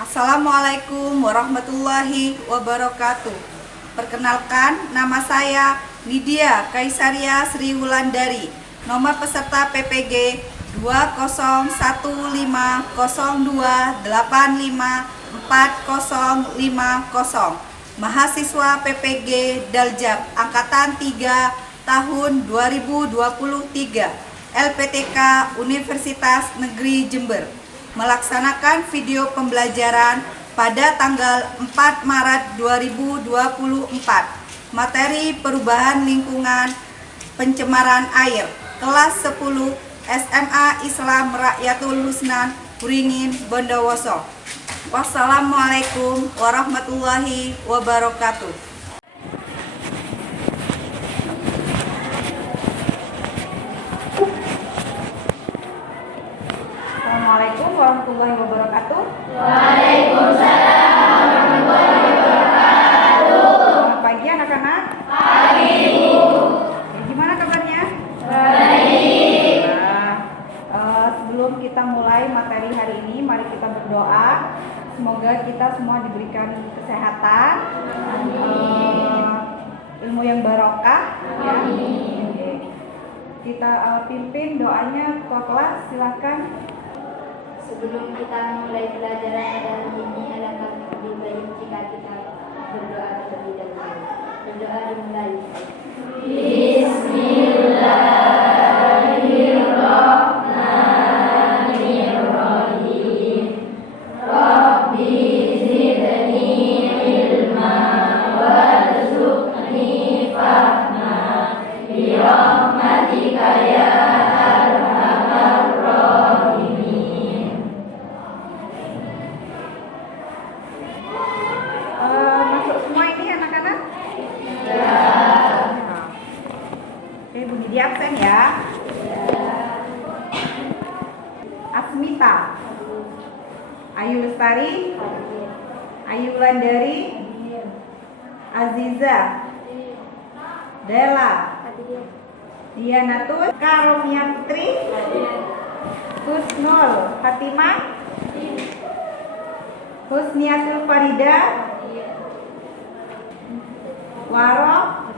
Assalamualaikum warahmatullahi wabarakatuh. Perkenalkan, nama saya Lydia Kaisaria Sri Wulandari. Nomor peserta PPG 20150285450. Mahasiswa PPG Daljab Angkatan 3 tahun 2023 LPTK Universitas Negeri Jember melaksanakan video pembelajaran pada tanggal 4 Maret 2024. Materi perubahan lingkungan pencemaran air kelas 10 SMA Islam Rakyatul Husnan Kuringin Bondowoso. Wassalamualaikum warahmatullahi wabarakatuh. Assalamualaikum warahmatullahi wabarakatuh. Waalaikumsalam warahmatullahi wabarakatuh. Selamat pagi anak-anak. Pagi, Bu. Gimana kabarnya? Baik. Sebelum kita mulai materi hari ini, mari kita berdoa. Semoga kita semua diberikan kesehatan, ilmu yang barokah. Ya. Oke. Kita pimpin doanya ketua kelas, silakan. Sebelum kita mulai pelajaran hari ini, alangkah lebih baik jika kita berdoa terlebih dahulu. Berdoa dimulai. Bismillahirrahmanirrahim. Rabbi zidni ilma warzuqni fahma bi rahmatika ya arhamar rahimin. Masuk semua ini anak-anak? Ya. Oke, bunyi di absen ya. Asmita, Ayu Lestari, Ayu Wulandari, Aziza, Dela, Dianatus, Karomia Putri, Husnul Fatimah, Husniatul Farida, Waro,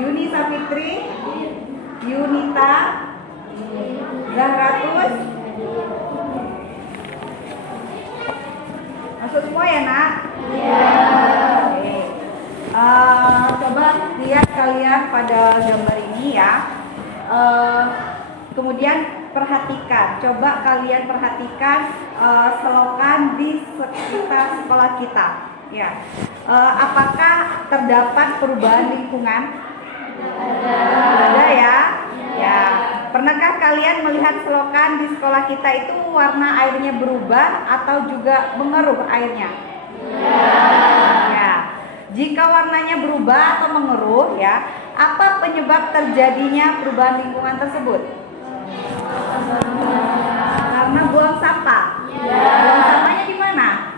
Yuni Safitri, Yunita, Zahratus. Masuk semua ya nak? Ya. Oke. Coba lihat kalian pada gambar ini ya. Kemudian perhatikan, coba kalian perhatikan selokan di sekitar sekolah kita. Ya. Apakah terdapat perubahan lingkungan? Ada ya? Ya. Pernahkah kalian melihat selokan di sekolah kita itu warna airnya berubah atau juga mengeruh airnya? Ya. Jika warnanya berubah atau mengeruh ya, apa penyebab terjadinya perubahan lingkungan tersebut? Karena buang sampah. Buang sampahnya di mana?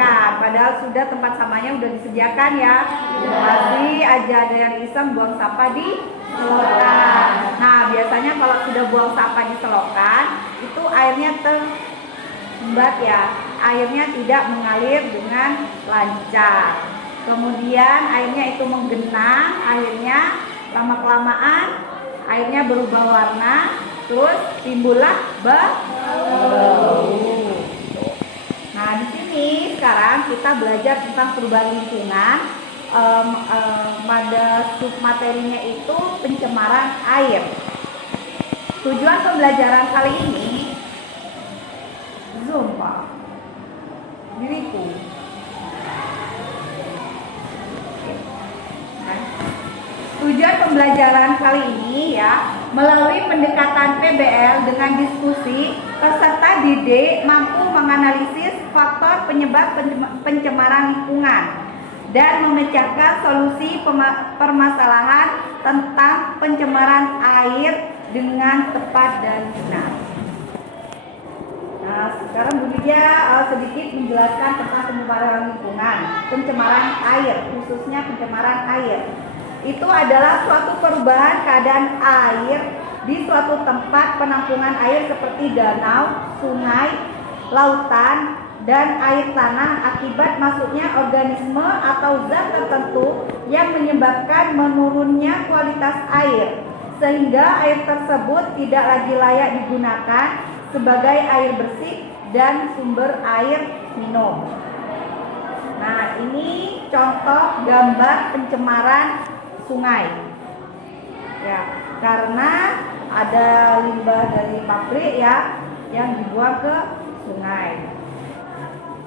Kan, padahal sudah tempat sampahnya sudah disediakan ya. Masih aja ada yang iseng buang sampah di selokan. Nah, biasanya kalau sudah buang sampah di selokan, itu airnya tersumbat ya. Airnya tidak mengalir dengan lancar. Kemudian airnya itu menggenang, akhirnya lama-kelamaan airnya berubah warna, terus timbullah bau. Nah, di sini sekarang kita belajar tentang perubahan lingkungan. Pada submaterinya itu pencemaran air. Tujuan pembelajaran kali ini, zoom Pak, diriku. Tujuan pembelajaran kali ini ya, melalui pendekatan PBL dengan diskusi, peserta didik mampu menganalisis faktor penyebab pencemaran lingkungan dan memecahkan solusi permasalahan tentang pencemaran air dengan tepat dan benar. Nah, sekarang Bu Lydia sedikit menjelaskan tentang pencemaran air, khususnya pencemaran air. Itu adalah suatu perubahan keadaan air di suatu tempat penampungan air seperti danau, sungai, lautan, dan air tanah akibat masuknya organisme atau zat tertentu yang menyebabkan menurunnya kualitas air, sehingga air tersebut tidak lagi layak digunakan sebagai air bersih dan sumber air minum. Nah, ini contoh gambar pencemaran sungai. Ya, karena ada limbah dari pabrik ya yang dibuang ke sungai.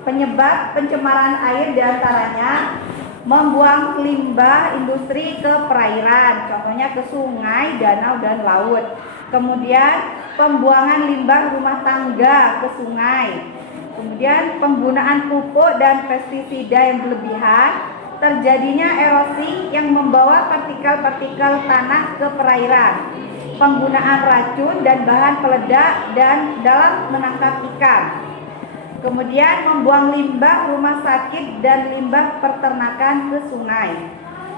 Penyebab pencemaran air diantaranya membuang limbah industri ke perairan, contohnya ke sungai, danau, dan laut. Kemudian pembuangan limbah rumah tangga ke sungai. Kemudian penggunaan pupuk dan pestisida yang berlebihan, terjadinya erosi yang membawa partikel-partikel tanah ke perairan, penggunaan racun dan bahan peledak dan dalam menangkap ikan. Kemudian membuang limbah rumah sakit dan limbah peternakan ke sungai.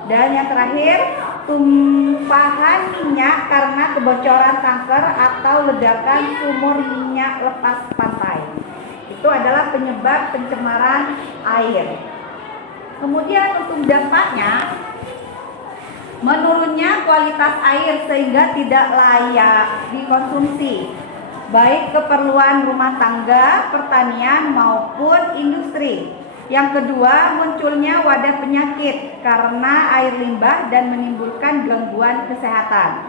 Dan yang terakhir, tumpahan minyak karena kebocoran tanker atau ledakan sumur minyak lepas pantai. Itu adalah penyebab pencemaran air. Kemudian untuk dampaknya, menurunnya kualitas air sehingga tidak layak dikonsumsi, baik keperluan rumah tangga, pertanian maupun industri. Yang kedua, munculnya wadah penyakit karena air limbah dan menimbulkan gangguan kesehatan.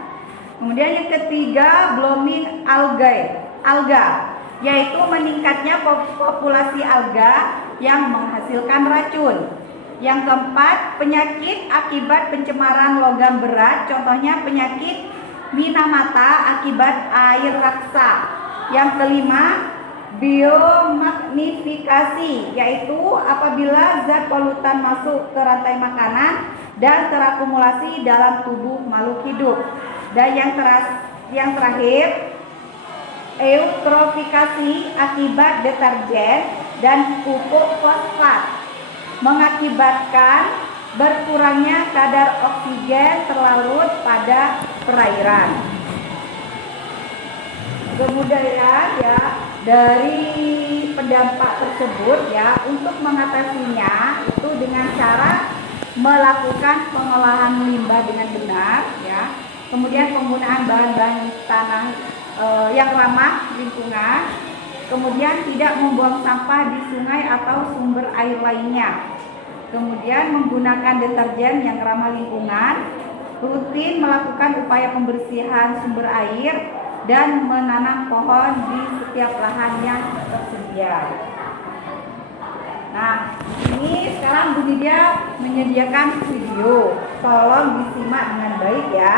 Kemudian yang ketiga, blooming alga, yaitu meningkatnya populasi alga yang menghasilkan racun. Yang keempat, penyakit akibat pencemaran logam berat, contohnya penyakit Minamata akibat air raksa. Yang kelima, biomagnifikasi, yaitu apabila zat polutan masuk ke rantai makanan dan terakumulasi dalam tubuh makhluk hidup. Dan yang terakhir, eutrofikasi akibat deterjen dan pupuk fosfat, mengakibatkan berkurangnya kadar oksigen terlarut pada perairan. Kemudian ya, dari pendampak tersebut ya, untuk mengatasinya itu dengan cara melakukan pengolahan limbah dengan benar ya. Kemudian penggunaan bahan-bahan tanah yang ramah lingkungan. Kemudian tidak membuang sampah di sungai atau sumber air lainnya. Kemudian menggunakan deterjen yang ramah lingkungan, rutin melakukan upaya pembersihan sumber air, dan menanam pohon di setiap lahan yang tersedia. Nah, ini sekarang Bu Nidia menyediakan video, tolong disimak dengan baik ya.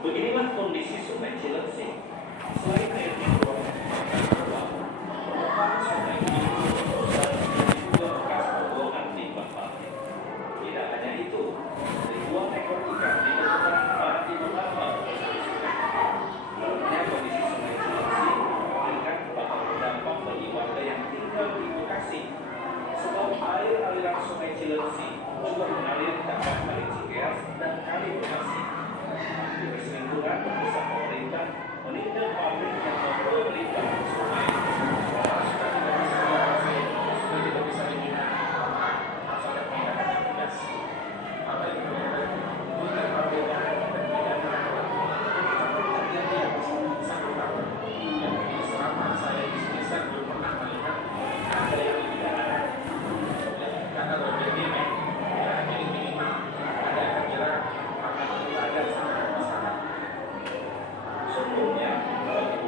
Beginilah kondisi Sungai Cilengsi. Selain airnya keluar merupakan sungai ini besar juga bekas pembuangan limbah pabrik. Tidak hanya itu, ribuan ekor ikan ditemukan mati mengambang bersama sungai. Menurutnya kondisi Sungai Cilengsi mengkhawatirkan bakal berdampak bagi warga yang tinggal di Bekasi. Sebab air aliran Sungai Cilengsi juga mengalir ke Kali Cikeas dan Kali Bekasi. Dinas Lingkungan bersama pemerintah menindak pabrik yang membuang limbah ke sungai. Sungai tidak bisa digunakan. Masalah tindakan yang tegas. Apa itu? Bukan perbedaan dan terjadi yang bersangkutan. Yang selama saya di sini saya belum pernah melihat ada yang tidak. Karena terjadi ini minimal ada kira-kira makan ibadah sama masyarakat. Sebelumnya, bagi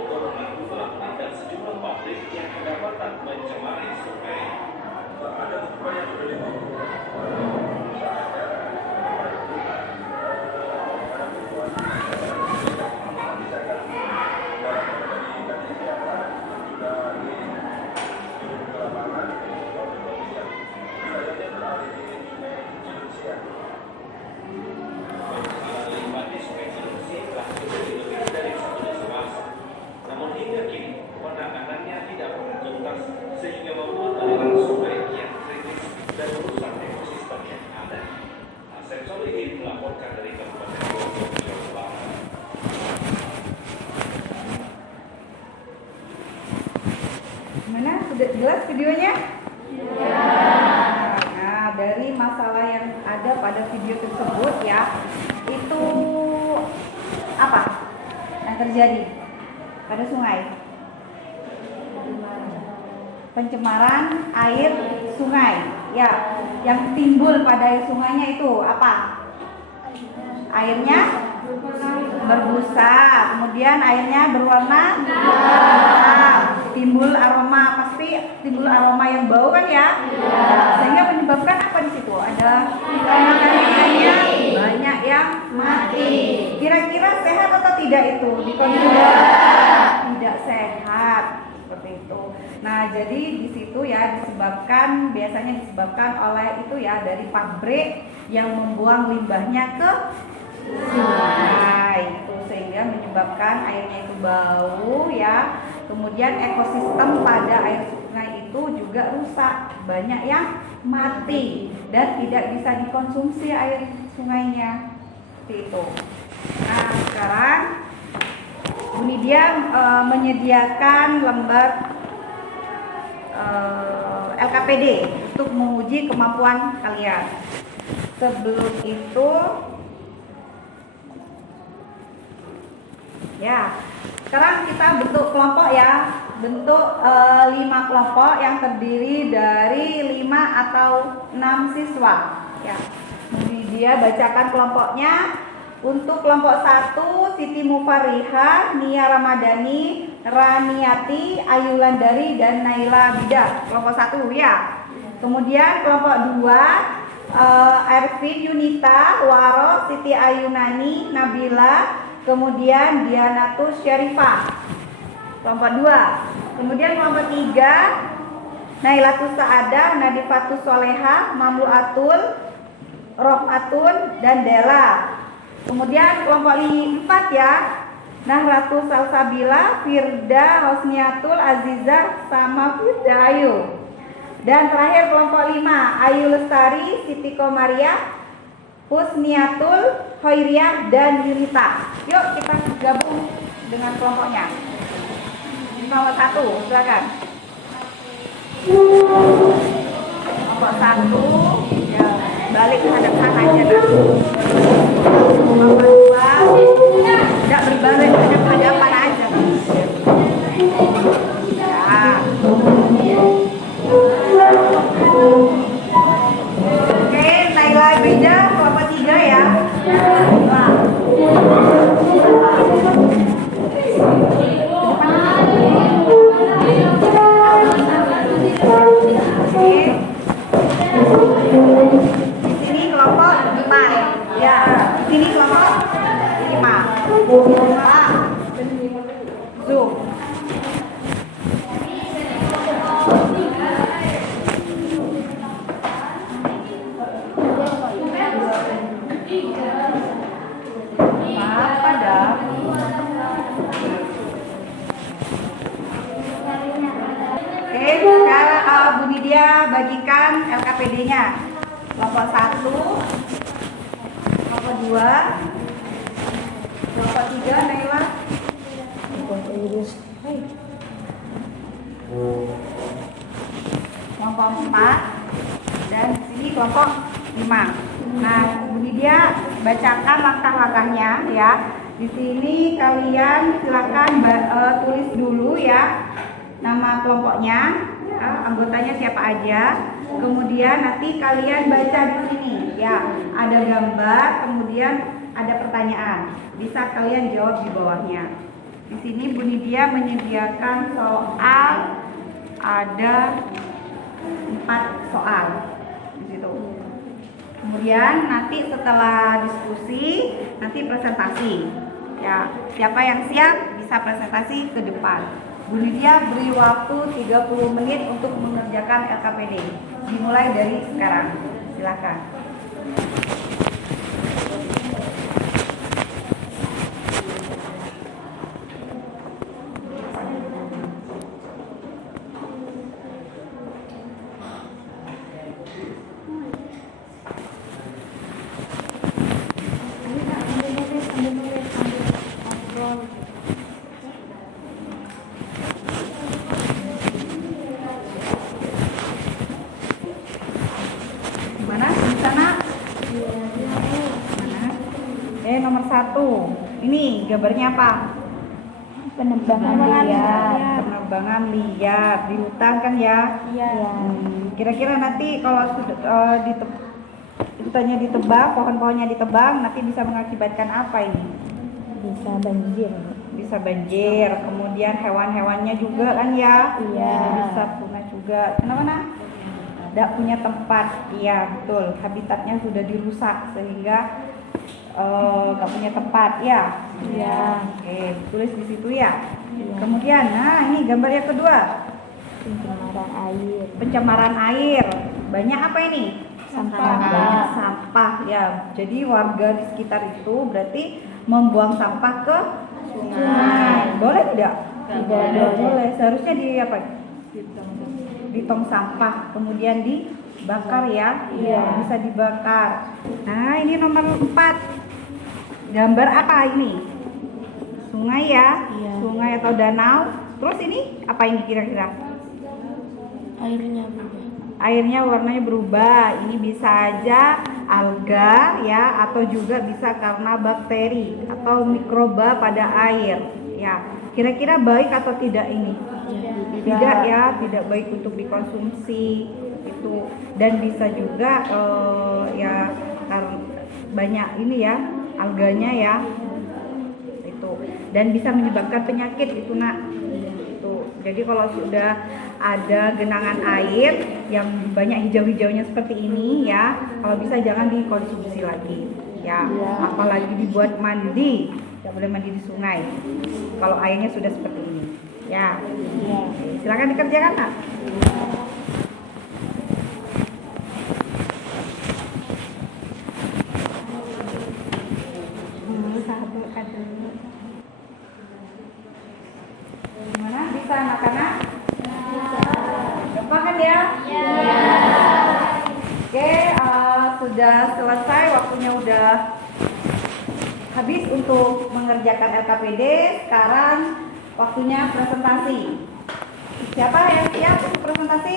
terjadi pada sungai? Pencemaran air sungai. Ya, yang timbul pada air sungainya itu apa? Airnya berbusa, kemudian airnya berwarna hitam, timbul aroma, pasti timbul aroma yang bau kan ya? Sehingga menyebabkan apa di situ? Ada ikan-ikannya banyak yang mati. Kira-kira sehat atau tidak itu dikonsumsi? Tidak sehat, seperti itu. Nah, jadi di situ ya biasanya disebabkan oleh itu ya, dari pabrik yang membuang limbahnya ke sungai itu, sehingga menyebabkan airnya itu bau ya. Kemudian ekosistem pada air sungai itu juga rusak, banyak yang mati dan tidak bisa dikonsumsi air sungainya, seperti itu. Nah, sekarang Bu Nidia menyediakan lembar LKPD untuk menguji kemampuan kalian. Sebelum itu ya, sekarang kita bentuk kelompok ya, bentuk 5 kelompok yang terdiri dari 5 atau 6 siswa ya. Jadi dia bacakan kelompoknya. Untuk kelompok 1, Siti Mufariha, Nia Ramadhani, Raniati, Ayu Landari, dan Naila Bidah. Kelompok 1 ya. Kemudian kelompok 2, Arifin Yunita, Waro, Siti Ayunani, Nabila, kemudian Dianatus Syarifah. Kelompok 2. Kemudian kelompok 3, Nailatus Saadah, Nadifatus Soleha, Mamluatul, Rohmatun, dan Dela. Kemudian kelompok 4 ya, Nahratus Salsabila, Firda, Hosniatul, Azizah, sama Firda Ayu. Dan terakhir kelompok 5, Ayu Lestari, Siti Komaria, Husniatul, Hoiriah, dan Yunita. Yuk kita gabung dengan kelompoknya. Kelompok 1, silakan. Kelompok 1 ya, balik hadap sana aja kan. Kelompok 2 tidak berbalik, hadap-hadapan aja kan. Ya. Oke, Naila Beda kelompok 3 ya. Di sini kelompok 4 ya. Di sini kelompok 5. Zoom. Apa dah? Oke, sekarang Bu Nidia bagikan LKPD-nya. Kelompok 1, kelompok 2, kelompok 3, Naila. Kelompok 4, dan sini kelompok 5. Nah, Bu Nidia bacakan langkah-langkahnya ya. Di sini kalian silakan tulis dulu ya nama kelompoknya, ya, anggotanya siapa aja. Kemudian nanti kalian baca di sini ya, ada gambar, kemudian ada pertanyaan. Bisa kalian jawab di bawahnya. Di sini Bu Nidia menyediakan soal, ada 4 soal di situ. Kemudian nanti setelah diskusi, nanti presentasi. Ya, siapa yang siap bisa presentasi ke depan. Bu Nidia beri waktu 30 menit untuk mengerjakan LKPD. Dimulai dari sekarang. Silakan. Nomor 1. Ini gambarnya apa? Penerbangan liar. Penerbangan liar di hutan kan ya. Iya. Kira-kira nanti kalau sudah hutannya ditebang, pohon-pohonnya ditebang, nanti bisa mengakibatkan apa ini? Bisa banjir. Bisa banjir, kemudian hewan-hewannya juga kan ya. Iya. Bisa punah juga. Kenapa nak? Tidak punya tempat. Iya betul, habitatnya sudah dirusak sehingga nggak punya tempat ya. Iya. Oke, tulis di situ ya. Iya. Kemudian, nah ini gambar yang kedua, Pencemaran air. pencemaran air. Banyak apa ini? Sampah. Banyak sampah ya. Jadi warga di sekitar itu berarti membuang sampah ke sungai. Boleh tidak? Tidak boleh. Seharusnya di apa? Di tong sampah, kemudian dibakar ya. Iya. Bisa dibakar. Nah, ini nomor 4. Gambar apa ini? Sungai ya? Iya. Sungai atau danau. Terus ini apa ini kira-kira? Airnya berubah. Airnya warnanya berubah. Ini bisa aja alga ya, atau juga bisa karena bakteri atau mikroba pada air ya. Kira-kira baik atau tidak ini? Tidak ya, tidak baik untuk dikonsumsi itu, dan bisa juga ya karena banyak ini ya alganya ya itu, dan bisa menyebabkan penyakit itu nak. Itu jadi kalau sudah ada genangan air yang banyak hijau-hijaunya seperti ini ya, kalau bisa jangan dikonsumsi lagi ya. Apalagi dibuat mandi, tidak boleh mandi di sungai kalau airnya sudah seperti ini ya. Silakan dikerjakan nak. Gimana? Bisa anak-anak? Gampang kan ya? Oke, sudah selesai, waktunya udah habis untuk mengerjakan LKPD. Sekarang waktunya presentasi. Siapa yang siap untuk presentasi?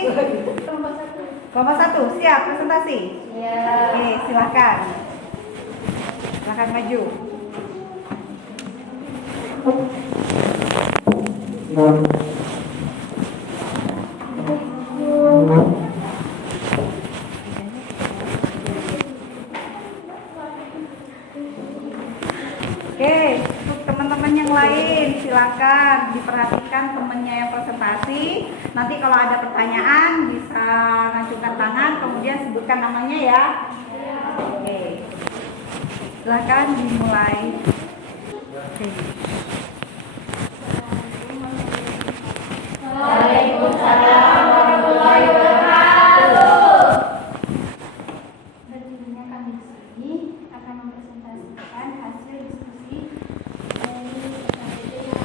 Kelompok 1 siap presentasi? Oke, silakan. Silakan maju. Oke, untuk teman-teman yang lain silakan diperhatikan temannya yang presentasi. Nanti kalau ada pertanyaan bisa ngacungkan tangan, kemudian sebutkan namanya ya. Oke, silakan dimulai. Oke. Waalaikumsalam warahmatullahi wabarakatuh. Berdirinya kami di sini akan mempresentasikan hasil diskusi dari LKPD yang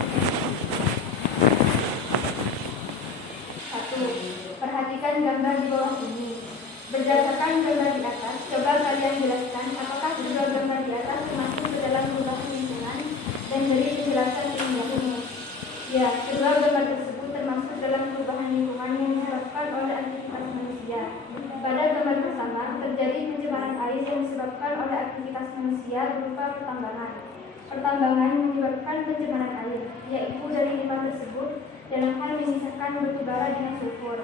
1. Perhatikan gambar di bawah ini. Berdasarkan gambar di atas, coba kalian jelaskan apakah kedua gambar di atas termasuk ke dalam perubahan lingkungan dan beri penjelasan ilmiahnya. Ya, kedua gambar tersebut termasuk dalam perubahan lingkungan yang disebabkan oleh aktivitas manusia. Pada gambar pertama, terjadi pencemaran air yang disebabkan oleh aktivitas manusia berupa pertambangan. Pertambangan menyebabkan pencemaran air, yaitu dari limbah tersebut dalam hal memisahkan batu bara dengan sulfur.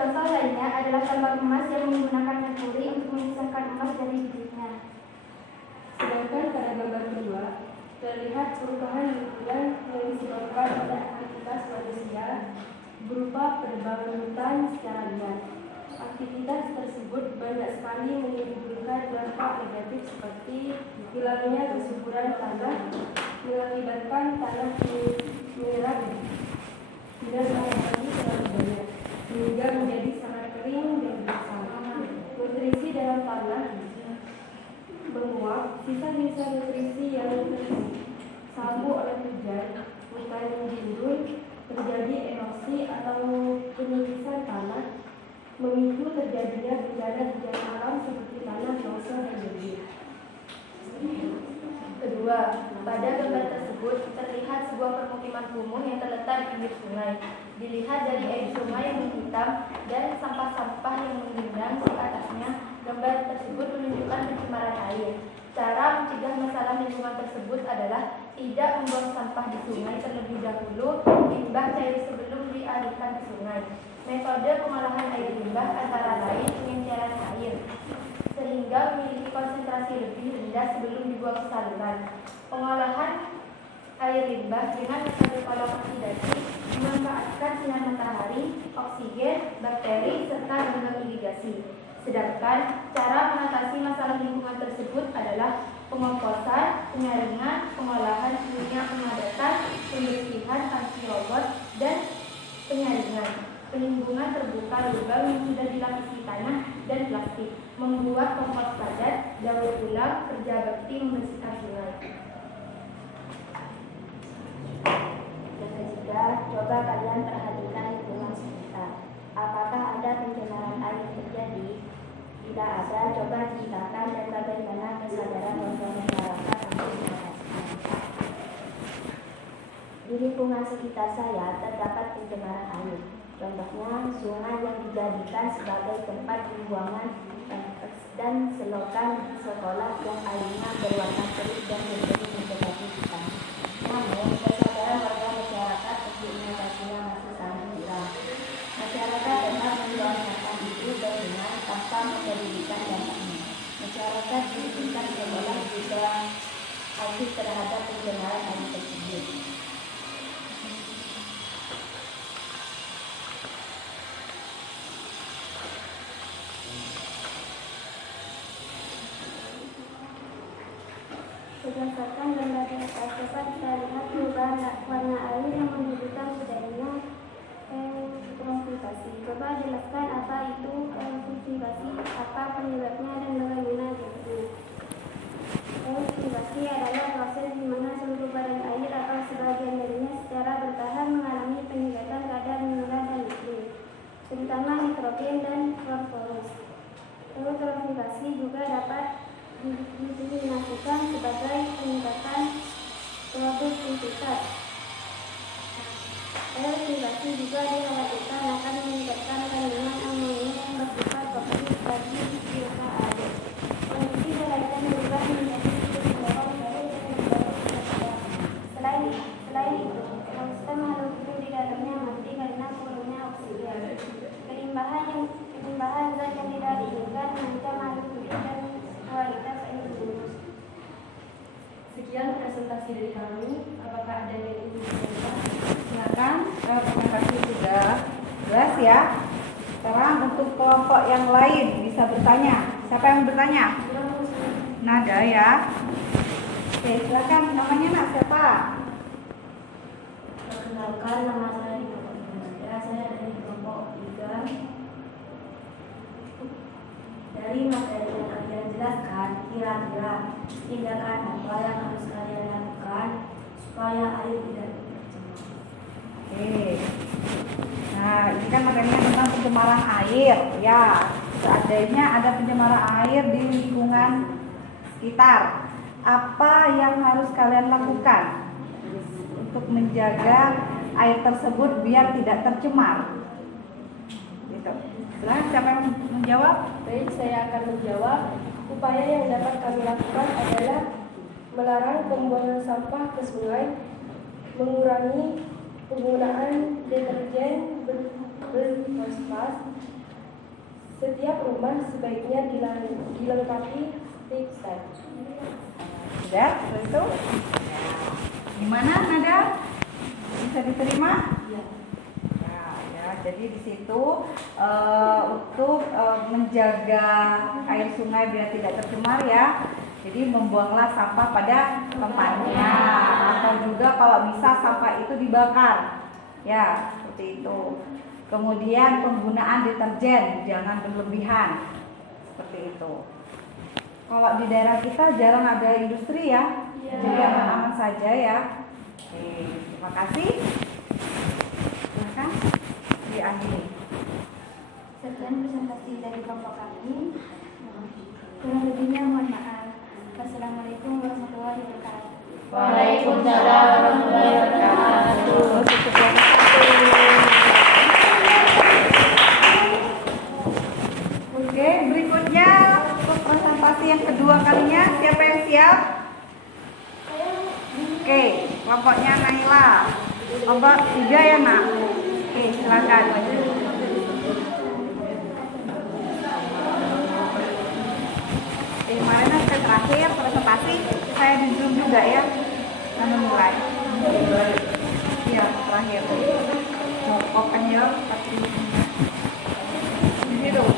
Contoh lainnya adalah tambang emas yang menggunakan merkuri untuk memisahkan emas dari bibitnya. Sedangkan pada gambar kedua, terlihat perubahan lingkungan yang disebabkan oleh aktivitas manusia berupa penebangan hutan secara liar. Aktivitas tersebut banyak sekali menimbulkan dampak negatif seperti hilangnya kesuburan tanah, mengakibatkan tanah mineral tidak lagi terlalu banyak, sehingga menjadi sangat kering dan gersang. Nutrisi dalam tanah menguap, sisa-sisa nutrisi yang tersapu oleh hujan, hutan gundul, terjadi erosi atau penyipisan tanah, memicu terjadinya bencana alam seperti tanah longsor dan banjir. Kedua, pada gambar tersebut terlihat sebuah permukiman kumuh yang terletak di pinggir sungai. Dilihat dari air sungai yang menghitam dan sampah-sampah yang menggenang di atasnya, gambar tersebut menunjukkan pencemaran air. Cara mencegah masalah lingkungan tersebut adalah tidak membuang sampah di sungai terlebih dahulu, limbah cair sebelum dialirkan ke sungai. Metode pengolahan air limbah antara lain pengenceran air, sehingga memiliki konsentrasi lebih rendah sebelum dibuang ke saluran. Pengolahan air limbah dengan metode kolom oksidasi memanfaatkan sinar matahari, oksigen, bakteri, serta lembaga irigasi. Sedangkan cara mengatasi masalah lingkungan tersebut adalah pengomposan, penyaringan, pengolahan minyak pemadatan, pembersihan anti robot, dan penyaringan. Penimbunan terbuka lubang yang sudah dilapisi tanah dan plastik, membuat kompos padat, daur ulang, kerja bakti membersihkan sungai. Yang ketiga, coba kalian perhatikan lingkungan sekitar. Apakah ada pencemaran air terjadi? Bila ada, coba ceritakan dan bagaimana kesadaran warga masyarakat untuk mengatasinya. Di lingkungan sekitar saya terdapat pencemaran air. Contohnya, sungai yang dijadikan sebagai tempat pembuangan dan selokan sekolah yang airnya berwarna keruh dan menjadi mendekati hutan. Namun, kesadaran warga masyarakat untuk mengatasinya masih sangat kurang. Masyarakat dapat membuang sampah itu dengan tanpa mempedulikan dampaknya. Masyarakat di tingkat sekolah juga aktif terhadap pencemaran air tersebut. Berdasarkan gambar di atas dapat kita lihat perubahan warna air yang menunjukkan terjadinya eutrofikasi. Coba jelaskan apa itu eutrofikasi, apa penyebabnya dan bagaimana diakui. Eutrofikasi adalah proses di mana seluruh badan air atau sebagian darinya secara bertahap mengalami peningkatan kadar mineral dan nitrit, terutama nitrogen dan fosforus. Eutrofikasi juga dapat dilakukan sebagai peningkatan produktivitas. Eutrofikasi juga dikhawatirkan akan meningkatkan kandungan amonia yang bersifat toksik bagi biota air. Kondisi berlainan berubah menjadi beberapa baru dan berbeda. Selain itu, ekosistem makhluk hidup di dalamnya mati karena kurangnya oksigen. Penimbahan zat yang tidak diinginkan mengancam makhluk hidup dan kualitas air minum. Sekian presentasi dari kami. Apakah ada yang ingin ditanyakan? Silakan, terima kasih sudah jelas ya. Sekarang untuk kelompok yang lain bisa bertanya. Siapa yang bertanya? Nada ya. Oke, silakan. Namanya nak siapa? Perkenalkan, nama saya Diko Indra. Saya dari kelompok 3. Dari materi yang kalian jelaskan, kira-kira tindakan apa yang harus kalian lakukan supaya air tidak tercemar? Oke. Nah, ini kan materinya tentang pencemaran air. Ya, seandainya ada pencemaran air di lingkungan sekitar, apa yang harus kalian lakukan untuk menjaga air tersebut biar tidak tercemar? Gitu. Silahkan, siapa yang menjawab? Baik, saya akan menjawab. Upaya yang dapat kami lakukan adalah melarang pembuangan sampah ke sungai, mengurangi penggunaan deterjen berfosfat. Setiap rumah sebaiknya dilengkapi stick. Sudah, itu. Gimana, Nada? Bisa diterima? Ya. Ya, jadi di situ untuk menjaga air sungai biar tidak tercemar ya. Jadi membuanglah sampah pada tempatnya, atau juga kalau bisa sampah itu dibakar. Ya, seperti itu. Kemudian penggunaan deterjen jangan berlebihan. Seperti itu. Kalau di daerah kita jarang ada industri ya. Jadi aman-aman saja ya. Oke, terima kasih. Silakan diakhiri. Sekian presentasi dari kelompok kami. Kurang lebihnya mohon maaf. Wassalamualaikum warahmatullahi wabarakatuh. Waalaikumsalam warahmatullahi wabarakatuh. Oke, berikutnya untuk presentasi yang kedua kalinya, siapa yang siap? Oke, kelompoknya Naila. Kelompok 3 ya, Nak? Oke, silakan. Kemarin sampai terakhir presentasi saya di Zoom juga ya, kami mulai. Iya, terakhir. Mau open ya, tapi ini dong.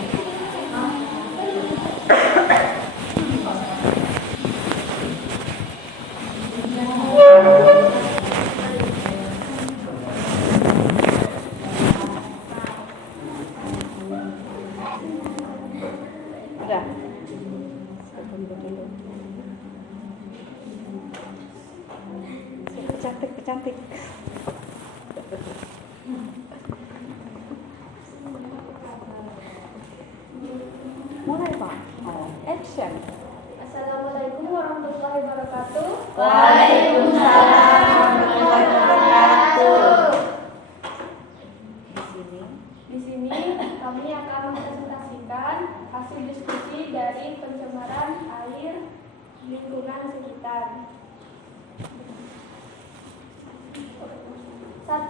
Udah. Cantik. Mulai, Pak. Action. Assalamualaikum warahmatullahi wabarakatuh. Waalaikumsalam warahmatullahi wabarakatuh. Di sini kami akan mempresentasikan hasil diskusi dari pencemaran air lingkungan sekitar. 1.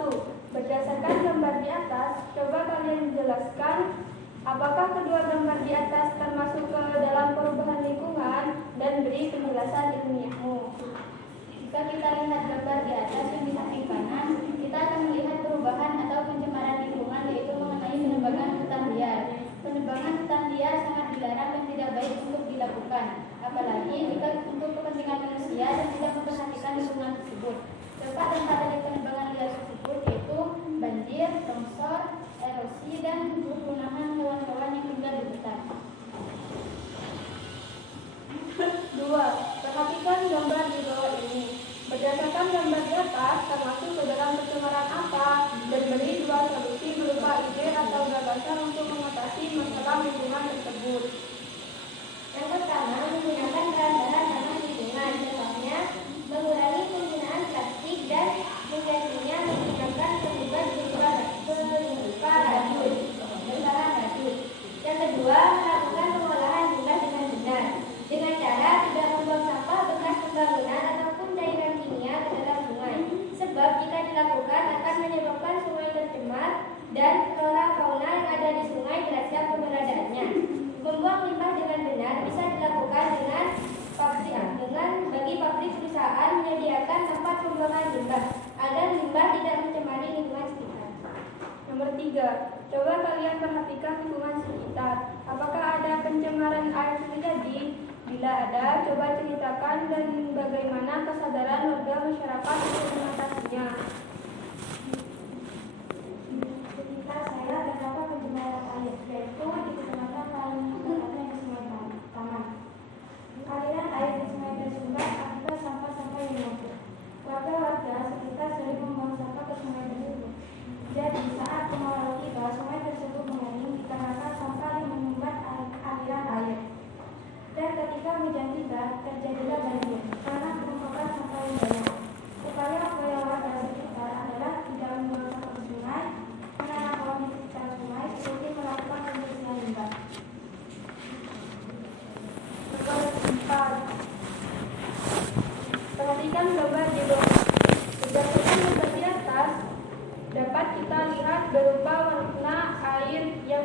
Berdasarkan gambar di atas, coba kalian menjelaskan apakah kedua gambar di atas termasuk ke dalam perubahan lingkungan dan beri penjelasan ilmiahmu. Jika kita lihat gambar di atas yang di samping kanan, kita akan melihat perubahan atau pencemaran lingkungan, yaitu mengenai penebangan hutan liar. Penebangan hutan liar sangat dilarang dan tidak baik untuk dilakukan, apalagi jika untuk kepentingan manusia dan tidak memperhatikan lingkungan tersebut. Dampak dari penebangan liar tersebut yaitu banjir, longsor, erosi, dan kepunahan hewan-hewan yang tinggal di hutan. 2. Perhatikan gambar di bawah ini. Berdasarkan gambar di atas, termasuk ke dalam pencemaran apa, dan beri 2 solusi berupa ide atau gagasan untuk mengatasi masalah lingkungan tersebut. Yang pertama, menggunakan bahan-bahan ramah lingkungan, contohnya mengurangi penggunaan plastik dan menggantinya menggunakan pengubah berbahan racun. Yang kedua, melakukan pengolahan limbah dengan benar, dengan cara tidak membuang sampah bekas pembangunan ataupun cairan kimia ke dalam sungai, sebab jika dilakukan akan menyebabkan sungai tercemar dan flora fauna yang ada di sungai terancam keberadaannya. Membuang limbah dengan benar bisa dilakukan dengan bagi pabrik perusahaan menyediakan tempat pembuangan limbah agar limbah tidak mencemari lingkungan sekitar. Nomor 3. Coba kalian perhatikan lingkungan sekitar. Apakah ada pencemaran air terjadi? Bila ada, coba ceritakan dan bagaimana kesadaran warga masyarakat untuk mengatasinya. Cerita saya terdapat pencemaran air, yaitu di kecamatan paling tepatnya di Sungai Taman. Aliran air di sungai tersumbat akibat sampah-sampah yang menumpuk. Warga-warga sekitar sering membuang sampah ke sungai tersebut. Jadi saat kemarau tiba, sungai tersebut mengering dikarenakan sampah yang menyumbat aliran air. Dan ketika hujan tiba, terjadilah banjir karena penumpukan sampah yang banyak. Upaya warga sekitar adalah tidak membuang sampah ke sungai, menanam pohon di sekitar sungai, seperti melakukan pembersihan limbah. Nomor 4. Perhatikan gambar di bawah. Berdasarkan gambar di atas, dapat kita lihat berupa warna air yang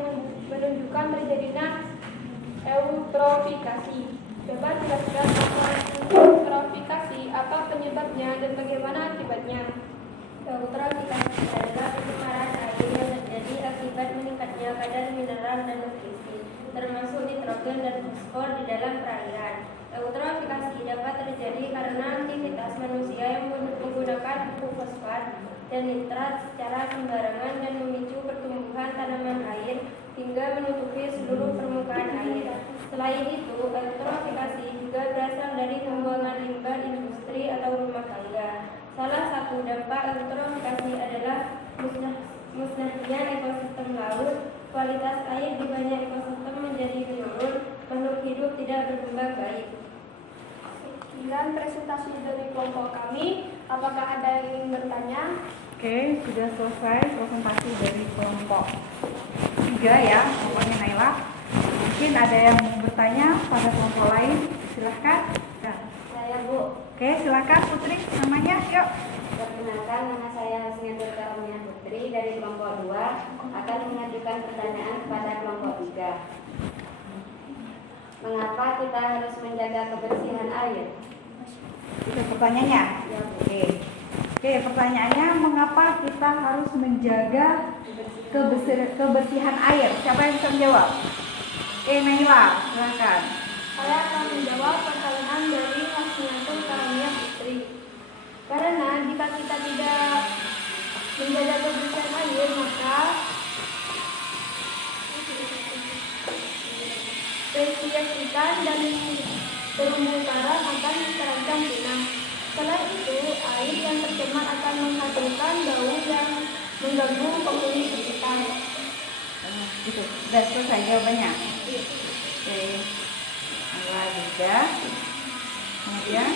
menunjukkan terjadinya eutrofikasi. Coba jelaskan apa eutrofikasi, apa penyebabnya dan bagaimana akibatnya. Eutrofikasi adalah pencemaran air yang terjadi akibat meningkatnya kadar mineral dan nutrisi, termasuk nitrogen dan fosfor di dalam perairan. Eutrofikasi dapat terjadi karena aktivitas manusia yang menggunakan pupuk fosfat dan nitrat secara sembarangan dan memicu pertumbuhan tanaman air hingga menutupi seluruh permukaan air. Selain itu, eutrofikasi juga berasal dari pembuangan limbah industri atau rumah tangga. Salah satu dampak eutrofikasi adalah musnahnya ekosistem laut, kualitas air di banyak ekosistem menjadi menurun, makhluk hidup tidak berkembang baik. Sekian presentasi dari kelompok kami. Apakah ada yang ingin bertanya? Oke, sudah selesai presentasi dari kelompok 3 ya, kelompoknya Naila. Mungkin ada yang mau bertanya pada kelompok lain, silahkan. Saya Bu, Oke, silakan Putri, namanya, yuk. Perkenalkan, nama saya Hasniatur Karunia Putri dari kelompok 2 akan mengajukan pertanyaan kepada kelompok 3. Mengapa kita harus menjaga kebersihan air? Itu pertanyaannya. Ya, Bu. Oke, pertanyaannya mengapa kita harus menjaga kebersihan air? Siapa yang bisa menjawab? Naila, silakan. Saya akan menjawab pertanyaan dari Hasniatul Karunia Putri. Karena jika kita tidak menjaga kebersihan air, maka spesies ikan dan terumbu karang akan terancam punah. Selain itu, air yang tercemar akan menghasilkan bau yang mengganggu penghuni sekitar. Itu, sudah selesai jawabannya. Oke, Naila juga. Kemudian,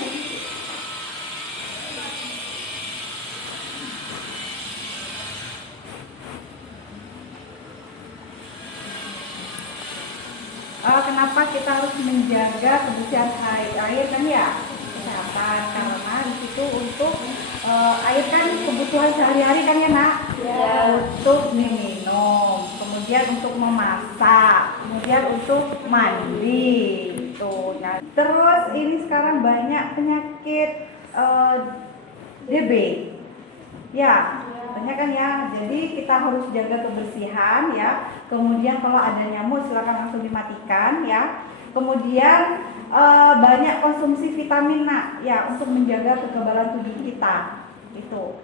kenapa kita harus menjaga kebersihan air kan ya? Kesehatan, karena di situ untuk air kan kebutuhan sehari-hari kan ya nak? Ya. Untuk minum, kemudian untuk memasak, kemudian untuk mandi. Tuh. Nah, terus ini sekarang banyak penyakit DB. Ya, banyak kan ya. Jadi kita harus jaga kebersihan ya. Kemudian kalau ada nyamuk silakan langsung dimatikan ya. Kemudian banyak konsumsi vitamin nak ya untuk menjaga kekebalan tubuh kita. Itu.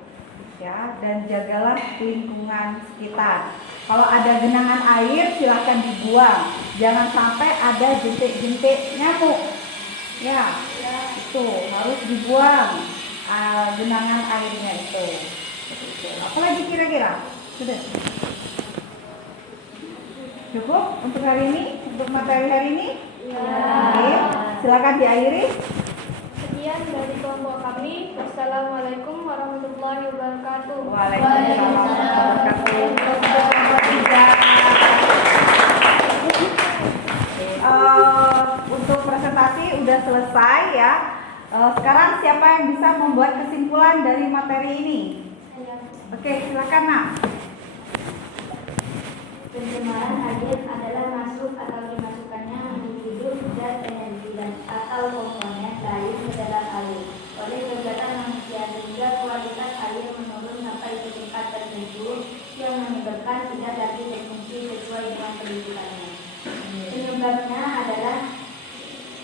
Ya, dan jagalah lingkungan sekitar. Kalau ada genangan air silakan dibuang. Jangan sampai ada jentik-jentik nyamuk. Ya, itu harus dibuang genangan airnya itu. Apalagi kira-kira? Sudah. Cukup untuk hari ini, untuk materi hari ini? Oke, silakan diakhiri. Sekian dari kelompok kami. Wassalamualaikum warahmatullahi wabarakatuh. Waalaikumsalam warahmatullahi wabarakatuh. Untuk presentasi udah selesai ya. Sekarang siapa yang bisa membuat kesimpulan dari materi ini? Oke, silakan nak. Pencemaran air adalah masuk atau dimasukkannya individu dan energi atau komponen lain ke dalam air oleh kegiatan manusia sehingga kualitas air menurun sampai ke tingkat tertentu yang menyebabkan tidak lagi berfungsi sesuai dengan kebutuhannya. Penyebabnya adalah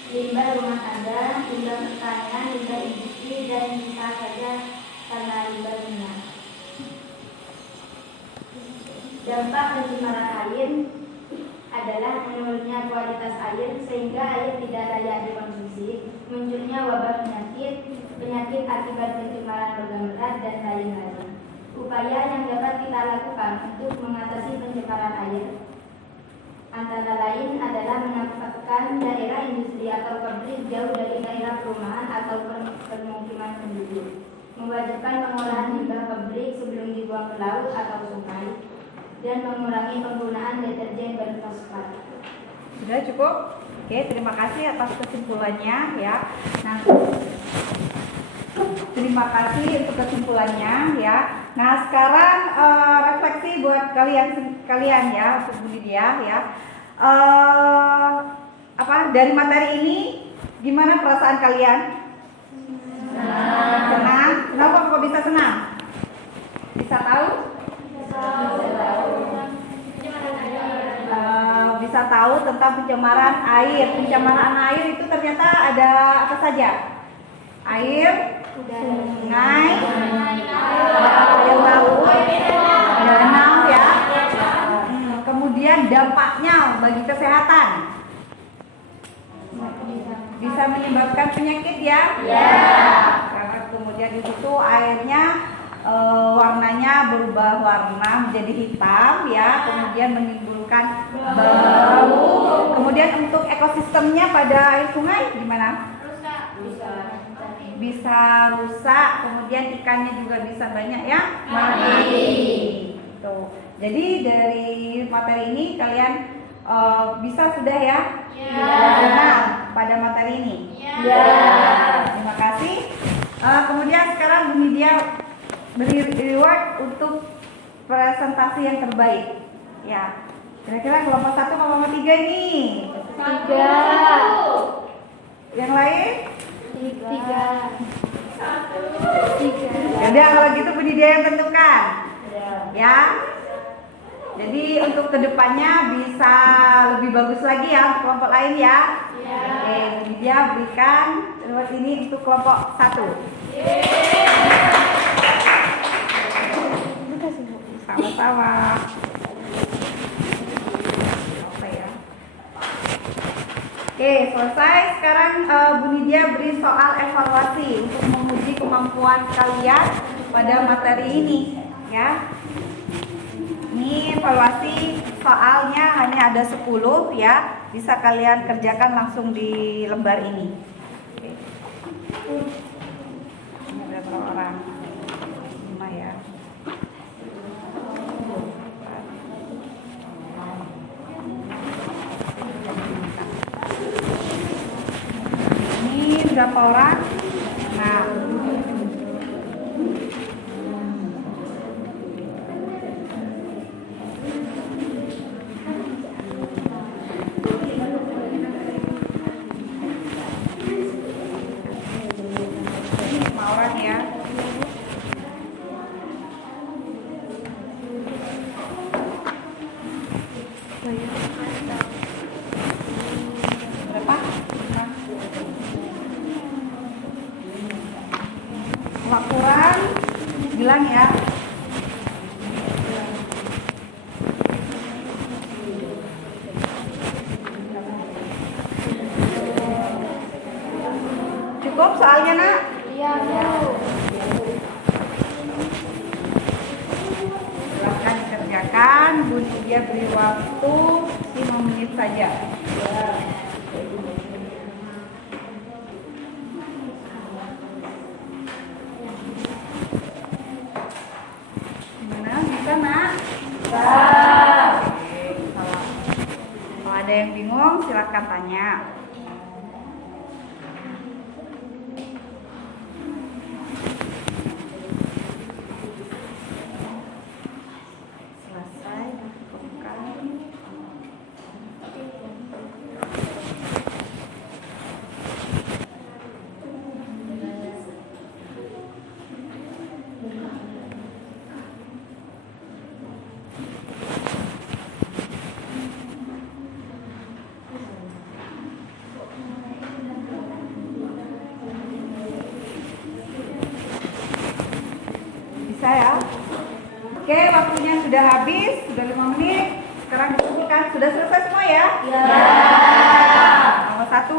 limbah rumah tangga, limbah pertanian, limbah industri, dan bisa saja karena limbah minyak. Dampak pencemaran air adalah menurunnya kualitas air sehingga air tidak layak dikonsumsi, munculnya wabah penyakit akibat pencemaran logam berat dan lain-lain. Upaya yang dapat kita lakukan untuk mengatasi pencemaran air antara lain adalah menempatkan daerah industri atau pabrik jauh dari daerah perumahan atau permukiman penduduk, mewajibkan pengolahan limbah pabrik sebelum dibuang ke laut atau sungai, dan mengurangi penggunaan deterjen berfosfat. Sudah cukup? Oke, terima kasih atas kesimpulannya ya. Nah, terima kasih untuk kesimpulannya ya. Nah, sekarang refleksi buat kalian ya, untuk Bu Lydia ya. Dari materi ini gimana perasaan kalian? Senang. Kenapa kok bisa senang? Bisa tahu? Bisa tahu tentang pencemaran air. Pencemaran air itu ternyata ada apa saja? Air, sungai, air laut, danau ya. Kemudian dampaknya bagi kesehatan. Bisa menyebabkan penyakit ya? Karena kemudian di situ airnya warnanya berubah warna menjadi hitam ya, kemudian menimbulkan bau. Kemudian untuk ekosistemnya pada air sungai gimana? Bisa rusak, kemudian ikannya juga bisa banyak ya mati. Tuh. Jadi dari materi ini kalian bisa sudah ya? Senang pada materi ini? Terima kasih. Kemudian sekarang Bu Nidia beri reward untuk presentasi yang terbaik. Ya, kira-kira kelompok 1 kelompok 3 ini. 3. Yang lain? 3. Yaudah kalau gitu Bu Nidia yang tentukan. Ya. Jadi untuk kedepannya bisa lebih bagus lagi ya untuk kelompok lain ya. Oke, Bu Nidia berikan reward ini untuk kelompok 1. Sama-sama. Apa ya? Oke, selesai. Sekarang Bu Nidia beri soal evaluasi untuk menguji kemampuan kalian pada materi ini, ya. Ini evaluasi soalnya hanya ada 10 ya. Bisa kalian kerjakan langsung di lembar ini. Oke. Ini berapa orang? 5 ya. Ini berapa orang? Nah, ini 5 orang ya. Berapa? Kalau kurang bilang ya. Cukup soalnya nak? Iya, Bu. Silahkan dikerjakan. Bu Nidia beri waktu 5 menit saja. Gimana? Bisa nak? Bisa. Kalau ada yang bingung silahkan tanya. Selesai dicukupkan. Bisa ya? Oke, waktunya sudah habis, sudah 5 menit. Sekarang dicukupkan. Sudah selesai semua ya? Iya. Nomor 1.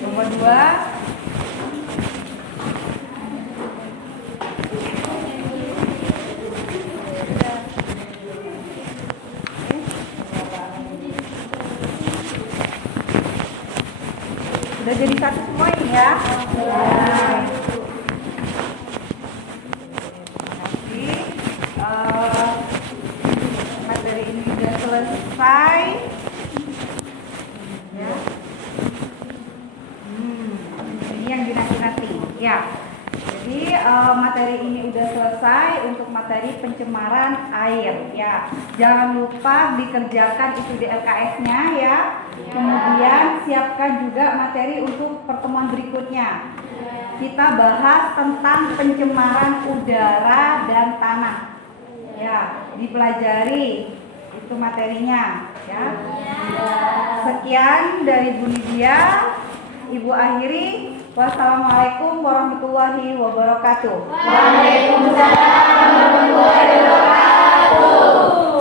Nomor 2. Sudah jadi satu semua ini ya? Kasih. Materi ini sudah selesai. Ya. Ini yang dinanti-nanti. Ya. Jadi materi ini udah selesai untuk materi pencemaran air. Ya. Jangan lupa dikerjakan itu di LKS-nya ya. Kemudian siapkan juga materi untuk pertemuan berikutnya. Kita bahas tentang pencemaran udara dan tanah. Ya, dipelajari itu materinya. Ya. Sekian dari Bu Nidia. Ibu akhiri. Wassalamualaikum warahmatullahi wabarakatuh. Waalaikumsalam warahmatullahi wabarakatuh.